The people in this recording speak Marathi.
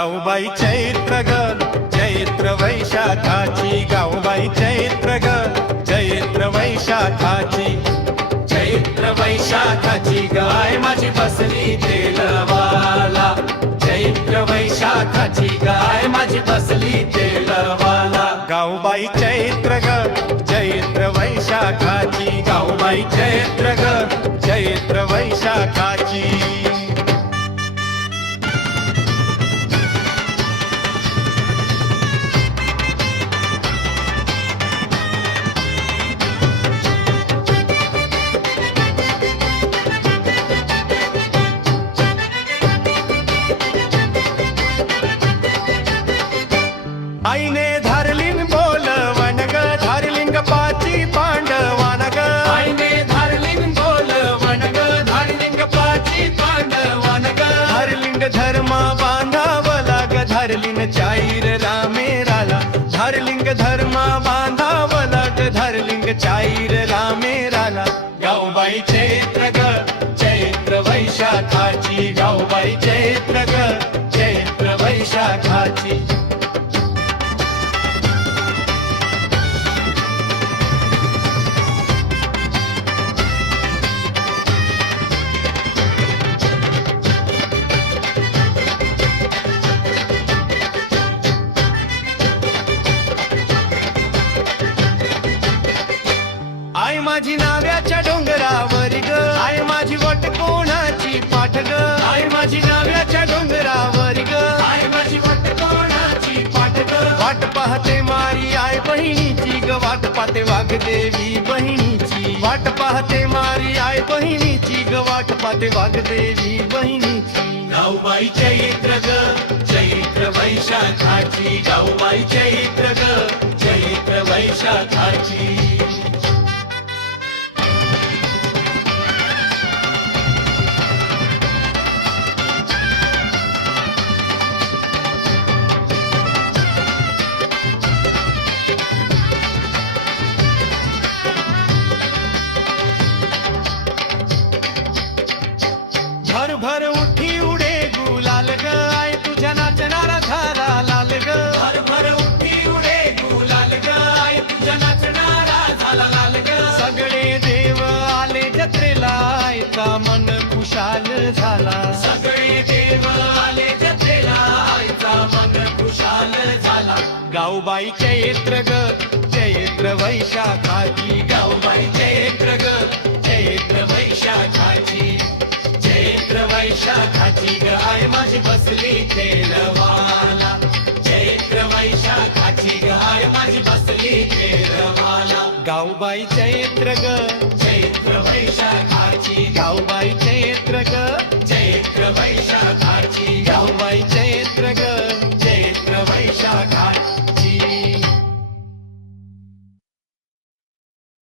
गाऊबाई चैत्र ग चैत्र वैशाखाची, गाऊबाई चैत्र ग चैत्र वैशाखाची, चैत्र वैशाखाची गाय माझी बसली तेलवाला, चैत्र वैशाखाची गाय माझी बसली तेलवाला। गाऊबाई चैत्र ग चैत्र वैशाखाची, गाऊबाई चैत्र ग चैत्र वैशाखाची। आईने धारलीन बोलवण ग धारलिंग पाची पांडवान ग, आईने धारलीन बोलवण ग धारलिंग पाची पांडवान ग। धारलिंग धर्म बांधावला ग धारलीन चाईर रामेराला, धारलिंग धर्म बांधावला ग धारलिंग चाईर रामेराला। गाऊबाई चैत्र ग चैत्र वैशाखाची, गाऊबाई चैत्र ग चैत्र वैशाखाची। आई माझी नाव्याच्या डोंगरावर ग, आई माझी वट कोणाची पाठ ग, आई माझी नाव्याच्या डोंगरावर ग, आई माझी वट कोणाची पाठ ग। वाट पाहते मारी आई बहिणीची ग, वाट पाहते वाघदेवी बहिणीची, वाट पाहते मारी आई बहिणीची ग, वाट पाहते वाघदेवी बहिणीची। गाऊबाई चैत्र ग चैत्र वैशाखाची, गाऊबाई चैत्र ग चैत्र वैशाखाची। भर भर उठी उडे गुलाल ग, आई तुझ्या नाचणारा झाला लाल ग, भर भर उठी उडे गुलाल ग, आई तुझ्या नाचणारा झाला लाल ग। सगळे देव आले जत्रेला आईचा मन खुशाल झाला, सगळे देव आले जत्रेला आईचा मन खुशाल झाला। गाऊबाई चैत्र ग चैत्र वैशाखाची, गाऊबाई चैत्र ग चैत्र वैशाखाची, चैत्र वैशाखाची गाय माझी बसली तेलवाला, चैत्र वैशाखाची गाय माझी बसली तेलवाला। गाऊबाई चैत्र ग